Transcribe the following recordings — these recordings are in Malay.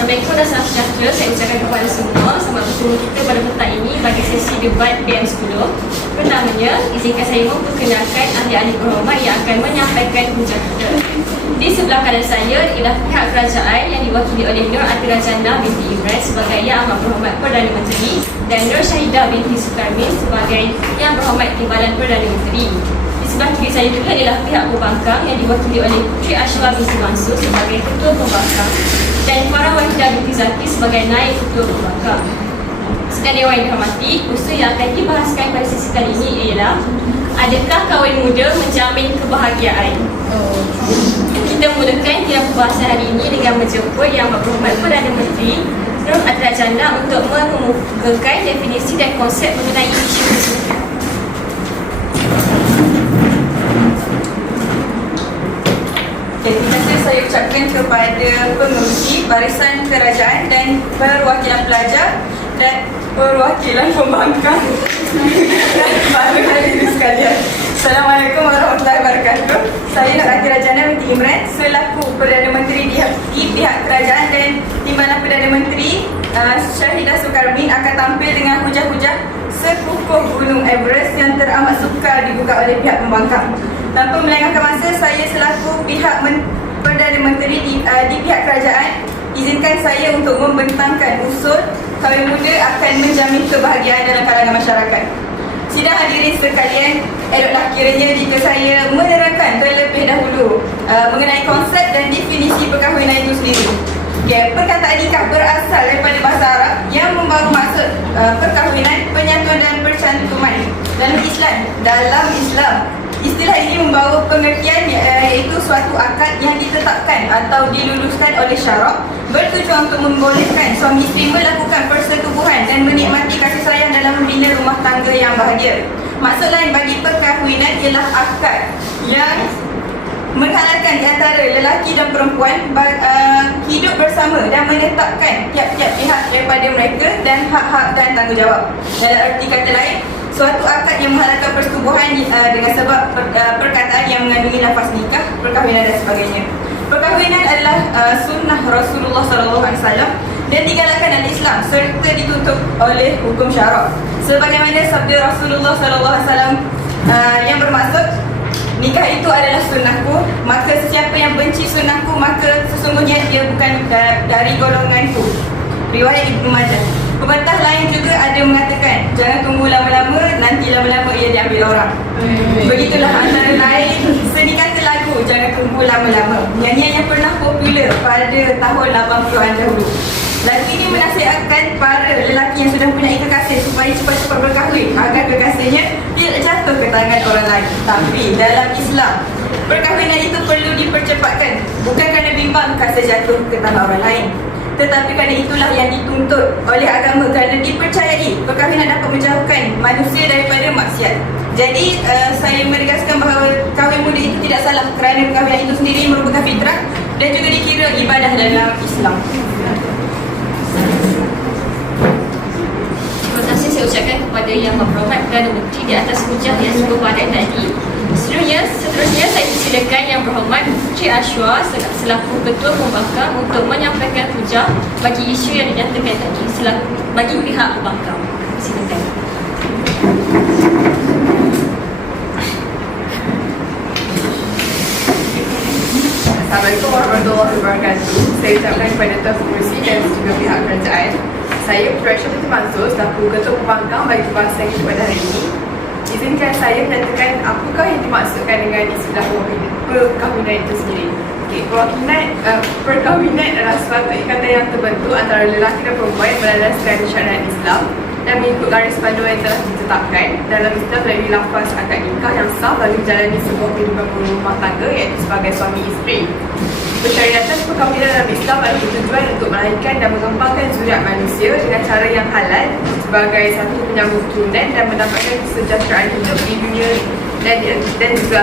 Assalamualaikum dan salam sejahtera. Saya ucapkan kepada semua selamat bertemu kita pada petang ini bagi sesi debat PM10. Pertamanya, izinkan saya memperkenalkan ahli-ahli berhormat yang akan menyampaikan hujah kita. Di sebelah kanan saya ialah pihak kerajaan yang diwakili oleh Nur Atirajana binti Imran sebagai Yang Amat Berhormat Perdana Menteri dan Nur Syahidah binti Sukarmin sebagai Yang Berhormat Timbalan Perdana Menteri. Di sebelah kiri saya juga ialah pihak pembangkang yang diwakili oleh Puteri Ashwa binti Mansur sebagai Ketua Pembangkang dan Farah Wahidah binti Zaki sebagai Naib Ketua Pembangkang. Sedang Dewan yang dihormati, usul yang akan dibahaskan pada sesi kali ini ialah adakah kahwin muda menjamin kebahagiaan? Kita mulakan tiap perbahasan hari ini dengan menjemput Yang Amat Berhormat Perdana Menteri Nur Atirajana untuk mengemukakan definisi dan konsep mengenai isu tersebut. Terima kasih saya ucapkan kepada pengerusi Barisan Kerajaan dan perwakilan pelajar dan perwakilan pembangkang dan para hadirin sekalian. Assalamualaikum warahmatullahi wabarakatuh. Saya Nur Atirajana binti Imran selaku Perdana Menteri di pihak kerajaan dan Timbalan Perdana Menteri Syahidah Sukarmin akan tampil dengan hujah-hujah sekukuh Gunung Everest yang teramat sukar dibuka oleh pihak pembangkang. Tanpa melengahkan masa, saya selaku pihak Perdana Menteri di pihak kerajaan, izinkan saya untuk membentangkan usul kahwin muda akan menjamin kebahagiaan dalam kalangan masyarakat. Sidang hadirin sekalian, eloklah kiranya jika saya menerangkan terlebih dahulu mengenai konsep dan definisi perkahwinan itu sendiri. Perkataan nikah berasal daripada bahasa Arab yang membawa maksud perkahwinan, penyatuan dan percantuman. Dalam Islam, istilah ini membawa pengertian iaitu suatu akad yang ditetapkan atau diluluskan oleh syarak bertujuan untuk membolehkan suami isteri melakukan persetubuhan dan menikmati kasih sayang dalam membina rumah tangga yang bahagia. Maksud lain bagi perkahwinan ialah akad yang menghalalkan di antara lelaki dan perempuan hidup bersama dan menetapkan tiap-tiap pihak daripada mereka dan hak-hak dan tanggungjawab. Dalam erti kata lain, suatu akad yang menghalalkan persetubuhan dengan sebab perkataan yang mengandungi lafaz nikah, perkahwinan dan sebagainya. Perkahwinan adalah sunnah Rasulullah SAW dan digalakkan dalam Islam serta ditutup oleh hukum syarak. Sebagaimana sabda Rasulullah SAW yang bermaksud, nikah itu adalah sunnahku, maka sesiapa yang benci sunnahku maka sesungguhnya dia bukan dari golonganku. Riwayat Ibnu Majah. Pepatah lain juga ada mengatakan, jangan tunggu lama-lama, nanti lama-lama ia diambil orang. Begitulah antara lain seni kata lagu Jangan Tunggu Lama-Lama, nyanyian yang pernah popular pada tahun 80-an dahulu. Lagu ini menasihatkan para lelaki yang sudah punya kekasih supaya cepat-cepat berkahwin agar kekasihnya tidak jatuh ke tangan orang lain. Tapi dalam Islam, perkahwinan itu perlu dipercepatkan, bukan kerana bimbang kasih jatuh ke tangan orang lain, tetapi kerana itulah yang dituntut oleh agama, kerana dipercayai perkahwinan dapat menjauhkan manusia daripada maksiat. Jadi saya menegaskan bahawa kahwin muda itu tidak salah kerana perkahwinan itu sendiri merupakan fitrah dan juga dikira ibadah dalam Islam. Terima kasih saya ucapkan kepada Yang Amat Berhormat Perdana Menteri di atas hujah yang cukup padat tadi. Seterusnya saya persilakan Yang Berhormat Puteri Ashwa selaku Ketua Pembangkang untuk menyampaikan hujah bagi isu yang dinyatakan tadi bagi pihak pembangkang. Silakan. Assalamualaikum warahmatullahi wabarakatuh. Saya ucapkan kepada Tuan Pengerusi dan juga pihak kerajaan. Saya Puteri Ashwa binti Mansur selaku Ketua Pembangkang bagi perbahasan kita pada hari ini. Izinkan saya menyatakan apakah yang dimaksudkan dengan istilah perkahwinan itu sendiri. Perkahwinan adalah suatu ikatan yang terbentuk antara lelaki dan perempuan berlandaskan syariat Islam dan mengikut garis panduan yang telah ditetapkan dalam Islam melalui lafaz akad nikah yang sah bagi menjalani sebuah kehidupan berumah tangga iaitu sebagai suami isteri. Persyariatan perkahwinan dalam Islam adalah bertujuan untuk melahirkan dan mengembangkan zuriat manusia dengan cara yang halal sebagai satu penyambung keturunan dan mendapatkan kesejahteraan hidup di dunia dan juga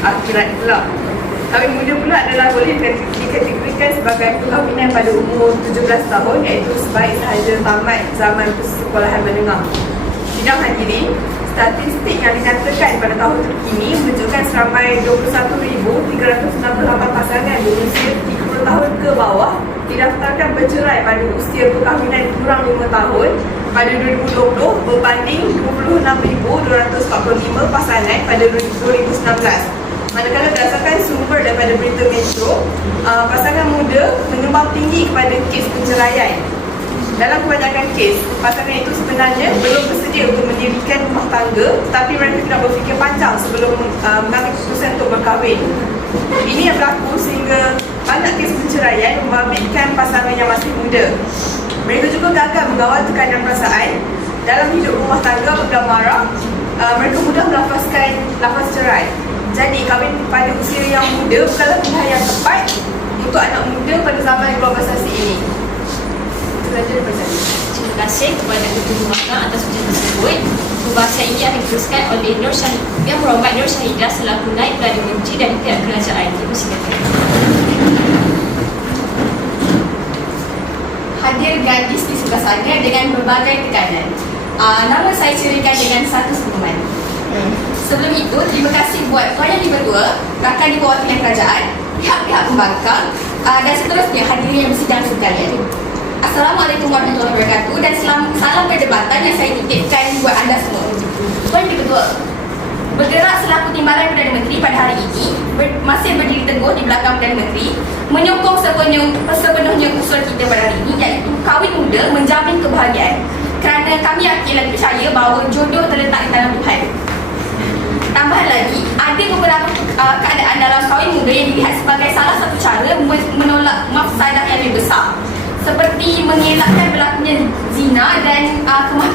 akhirat pula. Kahwin muda pula adalah boleh dikategorikan sebagai perkahwinan pada umur 17 tahun iaitu sebaik sahaja tamat zaman persekolahan menengah. Sidang hadirin, statistik yang dinyatakan pada tahun terkini menunjukkan seramai 21,368 pasangan berusia 30 tahun ke bawah didaftarkan bercerai pada usia perkahwinan kurang 5 tahun pada 2020 berbanding 26,245 pasangan pada 2019. Manakala berdasarkan sumber daripada berita Metro, pasangan muda menyumbang tinggi kepada kes perceraian. Dalam kebanyakan kes, pasangan itu sebenarnya belum bersedia untuk mendirikan rumah tangga, tetapi mereka tidak berfikir panjang sebelum mengambil keputusan untuk berkahwin. Ini yang berlaku sehingga banyak kes perceraian membabitkan pasangan yang masih muda. Mereka juga gagal mengawal tekanan perasaan dalam hidup rumah tangga apabila marah. Mereka mudah melafazkan lafaz cerai. Jadi kahwin pada usia yang muda bukanlah pilihan yang tepat untuk anak muda pada zaman globalisasi ini. Terima kasih kepada Ketua Mahkamah atas ujian tersebut. Perbahasan ini akan diteruskan oleh Nur Syahidah, Yang Berhormat Nur Syahidah selaku Naib Perdana Menteri dan Pihak Kerajaan. Dipersilakan. Hadir gadis di sebelah sana dengan berbagai tekanan. Nama saya cirikan dengan satu sentimen. Sebelum itu, terima kasih buat Tuan Yang Di-Pertua, rakan di bawah wakilan kerajaan, pihak-pihak pembangkang dan seterusnya hadirin yang bersidang sekalian. Assalamualaikum warahmatullahi wabarakatuh dan salam perdebatan yang saya titipkan buat anda semua. Tuan Yang Di-Pertua, bergerak selaku Timbalan Perdana Menteri pada hari ini, masih berdiri teguh di belakang Perdana Menteri, menyokong sepenuhnya usul kita pada hari ini, iaitu kahwin muda menjamin kebahagiaan. Kerana kami yakin dan percaya bahawa jodoh terletak di tangan Tuhan. Tambahan lagi, ada beberapa keadaan dalam kahwin muda yang dilihat sebagai salah satu cara menolak mafsadah yang lebih besar, seperti mengelakkan berlakunya zina dan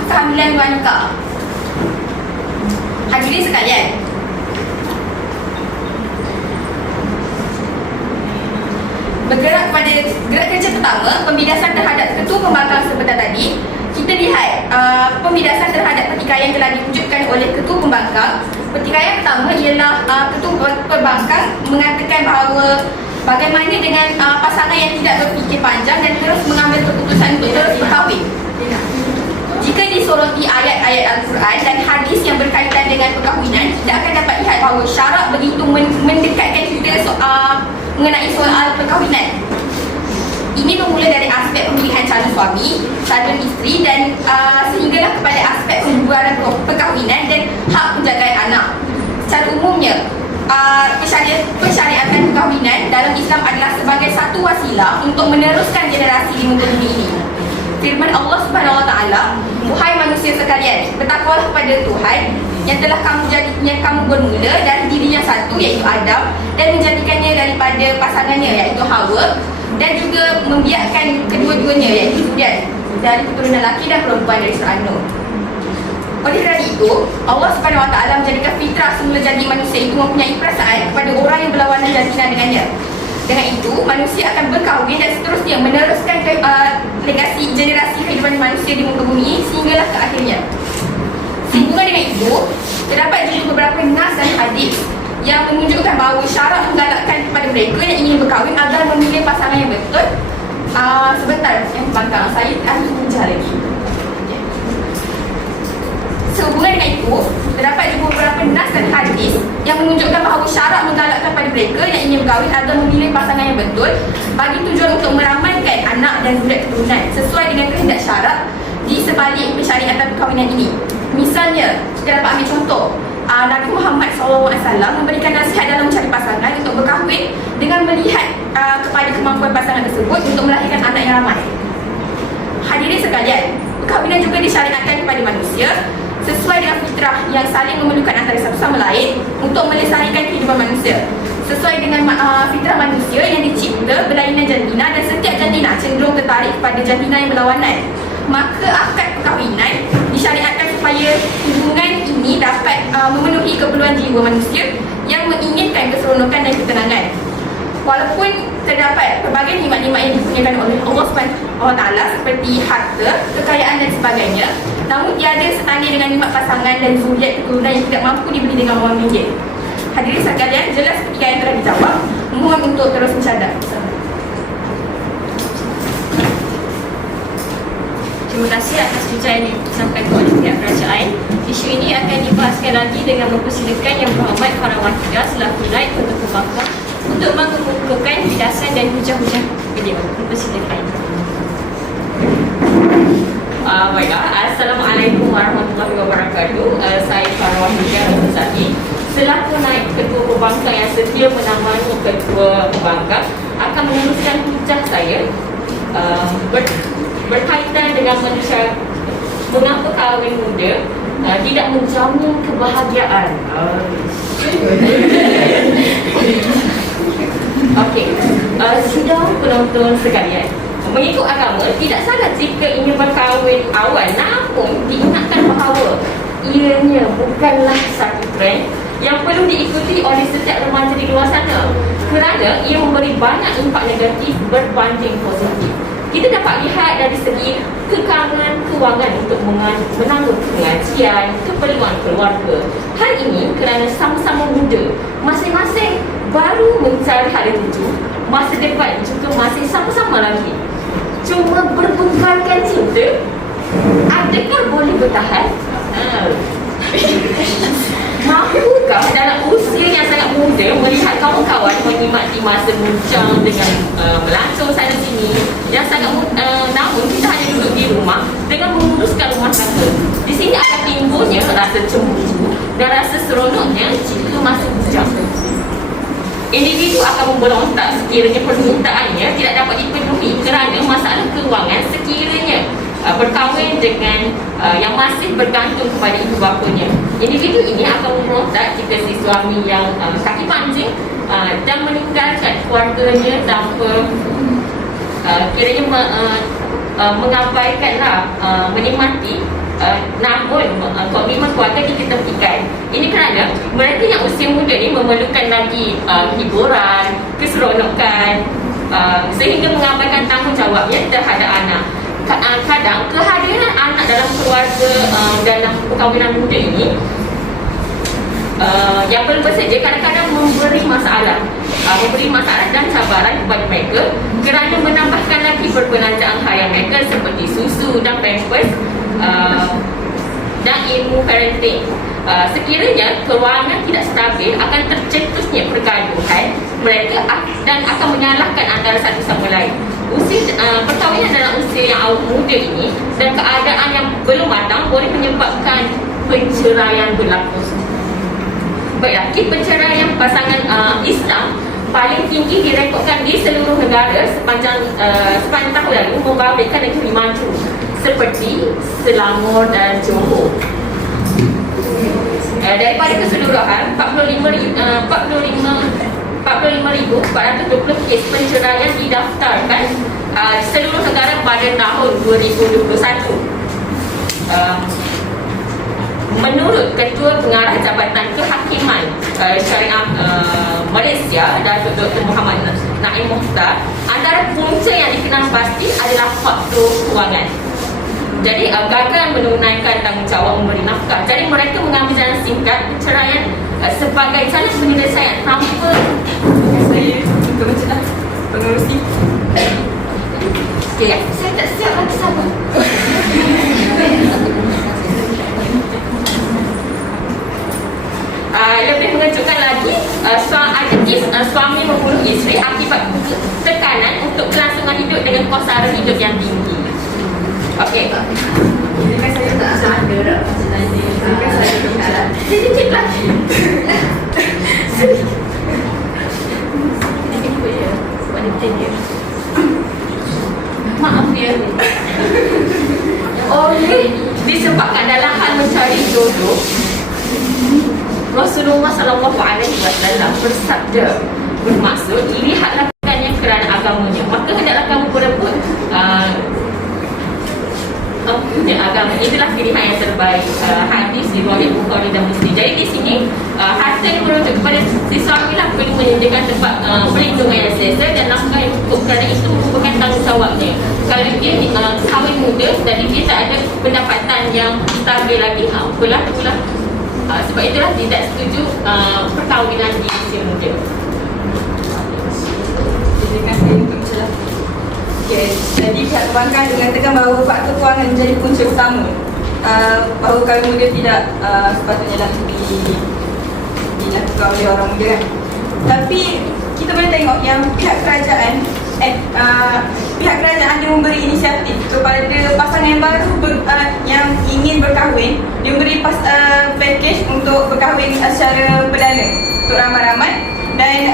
kehamilan luar nikah. Hadirin sekalian, bergerak pada gerak kerja pertama, pembidasan terhadap ketua pembangkang sebentar tadi, kita lihat pembidasan terhadap pertikaian telah diwujudkan oleh ketua pembangkang. Pertikaian pertama ialah ketua pembangkang mengatakan bahawa bagaimana dengan pasangan yang tidak berfikir panjang dan terus mengambil keputusan untuk terus berkahwin. Jika disoroti ayat-ayat Al-Quran dan hadis yang berkaitan dengan perkahwinan, kita akan dapat lihat bahawa syarak begitu mendekatkan kita mengenai soal perkahwinan. Ini bermula dari aspek pemilihan calon suami, calon isteri dan sehinggalah kepada aspek pembubaran perkahwinan dan hak penjagaan anak. Secara umumnya, pensyariatan perkahwinan dalam Islam adalah sebagai satu wasilah untuk meneruskan generasi di muka bumi ini. Firman Allah Subhanahu Wa Taala, "Wahai manusia sekalian, bertakwalah kepada Tuhan yang telah kamu bermula dari diri yang satu iaitu Adam dan menjadikannya daripada pasangannya iaitu Hawa dan juga membiarkan kedua-duanya iaitu zuriat dari keturunan lelaki dan perempuan dari surah An-Nur." Oleh kerana itu, Allah Subhanahu Wa Taala menjadikan fitrah semula jadi manusia itu mempunyai perasaan kepada orang yang berlawanan jantina dengannya. Dengan itu, manusia akan berkahwin dan seterusnya meneruskan legasi generasi kehidupan manusia di muka bumi sehinggalah ke akhirnya. Sehubungan dengan itu, terdapat juga beberapa nas dan hadis yang menunjukkan bahawa syarak menggalakkan kepada mereka yang ingin berkahwin agar memilih pasangan yang betul. Sebentar, yang pembangkang saya harus mengejar lagi. Sehubungan dengan itu, terdapat juga beberapa nas dan hadis yang menunjukkan bahawa syarak menggalakkan kepada mereka yang ingin berkahwin agar memilih pasangan yang betul bagi tujuan untuk meramaikan anak dan zuriat keturunan sesuai dengan kehendak syarak di sebalik pensyariatan perkahwinan ini. Misalnya, kita dapat ambil contoh, Nabi Muhammad SAW memberikan nasihat dalam mencari pasangan untuk berkahwin dengan melihat kepada kemampuan pasangan tersebut untuk melahirkan anak yang ramai. Hadirin sekalian, perkahwinan juga disyariatkan kepada manusia sesuai dengan fitrah yang saling memerlukan antara satu sama lain untuk melestarikan kehidupan manusia. Sesuai dengan fitrah manusia yang dicipta berlainan jantina dan setiap jantina cenderung tertarik kepada jantina yang berlawanan. Maka akad perkahwinan disyariatkan supaya hubungan ini dapat memenuhi keperluan jiwa manusia yang menginginkan keseronokan dan ketenangan. Walaupun terdapat pelbagai nikmat-nikmat yang dikurniakan oleh Allah SWT seperti harta, kekayaan dan sebagainya, namun tiada setanding dengan nikmat pasangan dan zuriat keturunan yang tidak mampu dibeli dengan wang ringgit. Hadirin sekalian, jelas ketika yang telah dijawab, mohon untuk terus mencadang. Terima kasih atas hujah yang disampaikan oleh pihak kerajaan. Isu ini akan dibahaskan lagi dengan mempersilakan Yang Berhormat Para Wakidah selaku Naib Ketua Pembangkang untuk mengemukakan penjelasan dan hujah-hujah beliau. Mempersilakan. Baiklah, Assalamualaikum warahmatullahi wabarakatuh. Saya Farah Wahidah Razaki selaku Naib Ketua Pembangkang yang setia menemani Ketua Pembangkang akan meneruskan hujah saya berkaitan dengan mengapa kahwin muda tidak menjamin kebahagiaan. Okey, sidang penonton sekalian, mengikut agama, tidak salah jika ingin berkahwin awal, namun diingatkan bahawa ianya bukanlah satu trend yang perlu diikuti oleh setiap remaja di luar sana, kerana ia memberi banyak impak negatif berbanding positif. Kita dapat lihat dari segi kekangan kewangan untuk menanggung pengajian, keperluan keluarga. Hal ini kerana sama-sama muda, masing-masing baru mencari hala tuju, masa depan juga masih sama-sama lagi. Cuma berbengkalkan cinta, adakah boleh bertahan? Mahukah dalam usia yang sangat muda melihat kawan-kawan menikmati masa bujang dengan melancong sana sini yang sangat namun kita hanya duduk di rumah dengan menguruskan rumah tangga. Di sini akan timbulnya rasa cemburu dan rasa seronoknya jika masa bujang. Individu akan memberontak sekiranya permintaannya tidak dapat dipenuhi kerana masalah kewangan sekiranya berkahwin dengan yang masih bergantung kepada ibu bapanya. Individu ini akan memberontak jika si suami yang kaki pancing dan meninggalkan keluarganya tanpa kiranya mengabaikanlah menikmati namun komitmen keluarga diketepikan. Ini kerana mereka yang usia muda ni memerlukan lagi hiburan, keseronokan sehingga mengabaikan tanggungjawabnya terhadap anak. Kadang kehadiran anak dalam keluarga dalam perkahwinan muda ini yang perlu bersedia kadang-kadang memberi masalah dan cabaran kepada mereka kerana menambahkan lagi perbelanjaan harian mereka seperti susu dan pampers dan ilmu parenting. Sekiranya kewangan tidak stabil, akan tercetusnya pergaduhan mereka dan akan menyalahkan antara satu sama lain. Perkahwinan dalam usia yang awal muda ini dan keadaan yang belum matang boleh menyebabkan perceraian berlaku. Baiklah, kes perceraian pasangan Islam paling tinggi direkodkan di seluruh negara sepanjang tahun lalu, membabitkan negeri maju seperti Selangor dan Johor. Daripada keseluruhan 45,420 kes perceraian didaftarkan seluruh negara pada tahun 2021. Menurut Ketua Pengarah Jabatan Kehakiman Syariah Malaysia, Datuk Dr. Muhammad Naim Mohtar, antara punca yang dikenal pasti adalah faktor kewangan. Jadi gagal menunaikan tanggungjawab memberi nafkah. Jadi mereka mengambil jalan singkat perceraian sebagai jalan penyelesaian tanpa Saya untuk macam pengurusi. okay. Saya tak siap lagi sabar. Lebih mengejutkan lagi, ada kes suami membunuh isteri akibat tekanan untuk kelangsungan hidup dengan kos sara hidup yang tinggi. Okey. Ini kan saya tak ada. Ini kan saya tak ada. Sedikit lagi. Maaf ya. Oleh disebabkan dalam hal mencari jodoh, Rasulullah SAW bersabda, bermaksud lihatlah yang kerana agamanya, maka hendaklah kamu berebut agama. Itulah pilihan yang terbaik. Hadis riwayat Bukhari dan Muslim. Jadi di sini harta yang merujuk kepada si suami lah perlu menyediakan tempat perlindungan yang selesa dan nafkah yang cukup, kerana itu merupakan tanggungjawabnya. Kalau dia kahwin muda dan dia tak ada pendapatan yang stabil lagi, apalah. Sebab itulah tidak setuju perkahwinan di usia muda. Izinkan saya untuk menjelaskan. Okay. Jadi pihak perbankan dengan tekan bahawa faktor kewangan menjadi punca utama bahawa kahwin muda tidak sepatutnya lah dilakukan oleh orang muda kan. Tapi kita boleh tengok yang pihak kerajaan dia memberi inisiatif kepada pasangan yang baru yang ingin berkahwin. Dia memberi package untuk berkahwin secara perdana untuk ramai-ramai. Dan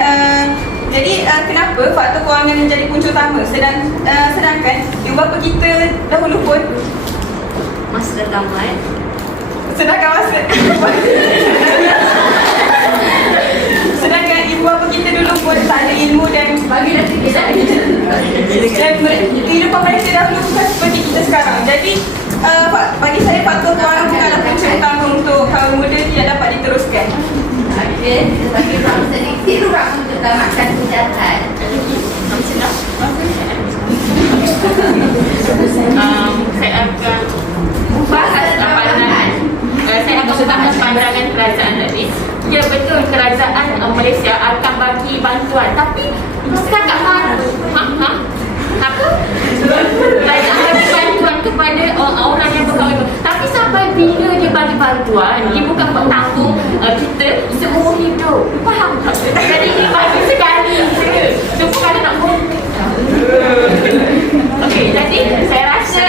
jadi kenapa faktor kewangan menjadi punca utama sedangkan ibu bapa kita dahulu pun Masa dah tamat. Sedangkan ibu bapa kita dulu pun tak ada ilmu dan Bagilah sikit dan kehidupan mereka dahulu bukan seperti kita sekarang. Jadi bagi saya faktor kewangan bukanlah punca utama untuk kaum muda tidak dapat diteruskan. Okey, kita bagi ruang sedikit ruang untuk tamatkan hujatan. Saya akan bahas pandangan. Saya akan membahas pandangan kerajaan tadi. Ya betul, kerajaan Malaysia akan bagi bantuan, tapi setakat mana? Apa? Kerajaan bagi bantuan kepada orang yang berkahwin. Tapi sampai bila dia bagi bantuan, dia bukan bertanggung kita seumur hidup. Faham tak? Jadi dia bagi sekali je. Dia bukan nak okey, jadi saya rasa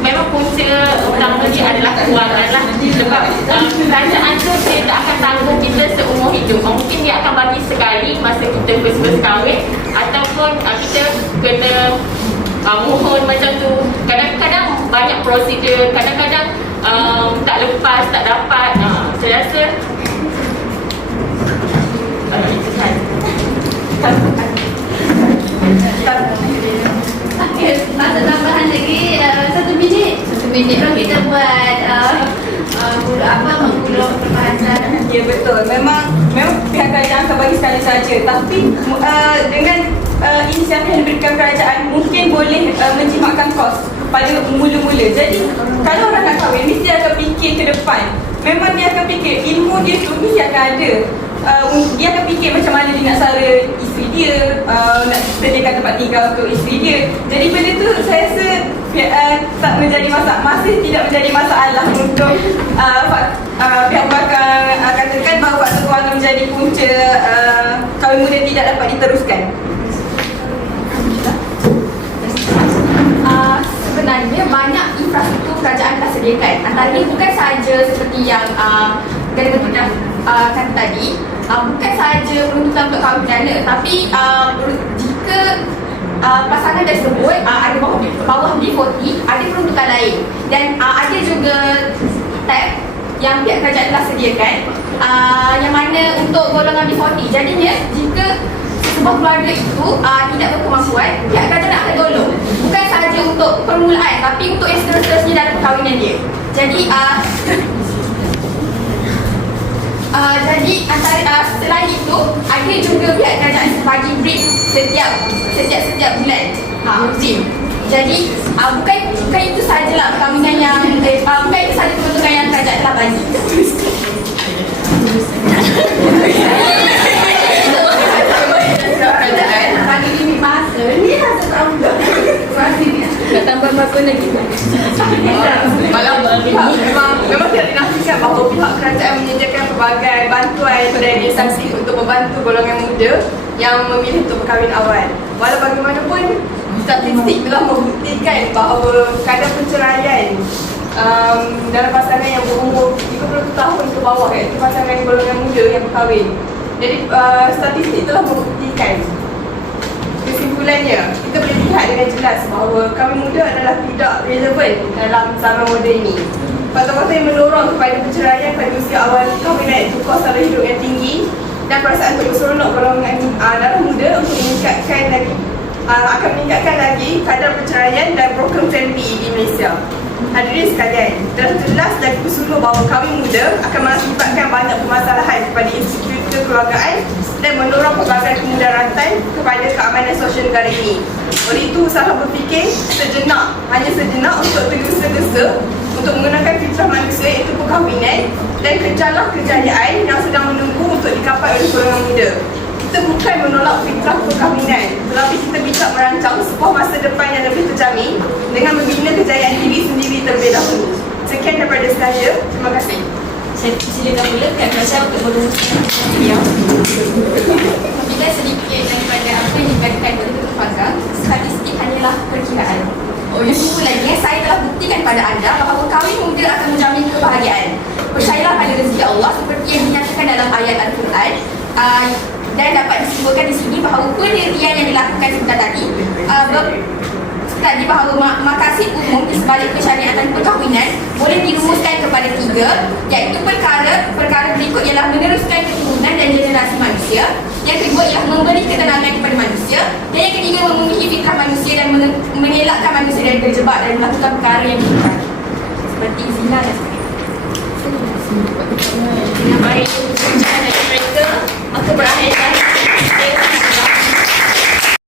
memang punca utama dia adalah kewangan lah. Sebab kerajaan tu dia tak akan tanggung kita seumur hidup. Mungkin dia akan bagi sekali masa kita first kahwin, ataupun kita kena mohon macam tu. Kadang-kadang banyak prosedur, kadang-kadang tak lepas, tak dapat. Saya rasa itu sahaja. Okey, masa tambahan lagi 1 minit. 1 minit baru kita buat mengulang perbahasan. Ya betul. Memang pihak kerajaan akan bagi sekali saja. Tapi dengan inisiatif yang diberikan kerajaan mungkin boleh menjimatkan kos pada mula-mula. Jadi kalau orang nak kahwin mesti dia akan fikir ke depan. Memang dia akan fikir ilmu dia tu mesti akan ada. Dia akan fikir macam mana dia nak sara isteri dia, nak sediakan tempat tinggal untuk isteri dia. Jadi benda tu saya rasa tak menjadi masalah, masih tidak menjadi masalah untuk pihak bakal katakan bahawa faktor kewangan menjadi punca kahwin muda tidak dapat diteruskan. Sebenarnya banyak infrastruktur kerajaan telah sediakan. Antaranya bukan sahaja seperti yang Gadis dah kata tadi, bukan sahaja peruntukan untuk kahwin perdana, tapi jika pasangan tersebut ada bawah D40, ada peruntukan lain. Dan ada juga tab yang pihak kerajaan telah sediakan yang mana untuk golongan B40. Jadinya jika sebuah keluarga itu tidak berkemampuan, pihak kerajaan akan tolong. Bukan sahaja untuk permulaan, tapi untuk yang seterusnya dalam perkahwinan dia. Jadi antara selain itu, ada juga pihak kerajaan bagi break setiap bulan rutin. Jadi bukan itu sajalah perkahwinan yang bukan itu saja peruntukan yang kerajaan telah bagi. Kerajaan bagi limit masa ni rasa tak mudah. Nak tambah berapa lagi? Memang tidak dinafikan bahawa pihak kerajaan menyediakan pelbagai bantuan dan instansi untuk membantu golongan muda yang memilih untuk berkahwin awal. Walau bagaimanapun, statistik telah membuktikan bahawa kadar perceraian dalam pasangan yang berumur 30 tahun ke bawah, iaitu pasangan golongan muda yang berkahwin. Jadi statistik telah membuktikan. Kesimpulannya, kita boleh lihat dengan jelas bahawa kahwin muda adalah tidak relevan dalam zaman moden ini. Faktor-faktor yang mendorong kepada perceraian pada usia awal kahwin, iaitu kos sara hidup yang tinggi dan perasaan untuk berseronok golongan darah muda untuk akan meningkatkan lagi kadar perceraian dan broken family di Malaysia. Hadirin sekalian, telah jelas lagi bersuluh bahawa kahwin muda akan mengakibatkan banyak permasalahan kepada institusi kekeluargaan dan mendorong pelbagai kemudaratan kepada keamanan sosial negara ini. Oleh itu, usaha berfikir hanya sejenak untuk tergesa-gesa untuk menggunakan fitrah manusia, iaitu perkahwinan, dan kejarlah kejayaan yang sedang menunggu untuk dicapai oleh golongan muda. kita bukan menolak fitrah perkahwinan, tetapi kita bisa merancang sebuah masa depan yang lebih terjamin dengan membina kejayaan diri sendiri terlebih dahulu. Sekian daripada saya. Terima kasih. Saya silakan pula Kak Tasha untuk merumuskan beliau. Bila sedikit daripada apa yang diberikan oleh Dr. Fazal, statistik hanyalah perkiraan. Lagi lagi, saya telah buktikan pada anda bahawa kahwin muda akan menjamin kebahagiaan. Percayalah pada rezeki Allah seperti yang dinyatakan dalam ayat Al-Quran. Dan dapat disimpulkan di sini bahawa penelitian yang dilakukan sebentar tadi bahawa makasid umum di sebalik persyariatan perkahwinan boleh dirumuskan kepada 3, iaitu perkara berikut ialah meneruskan keturunan dan generasi manusia, yang kedua ialah memberi ketenangan kepada manusia, dan yang ketiga memenuhi fitrah manusia dan mengelakkan manusia dari terjebak dan melakukan perkara yang buruk seperti zina dan sebagainya. Dengan baik perbincangan dari mereka, maka berakhirlah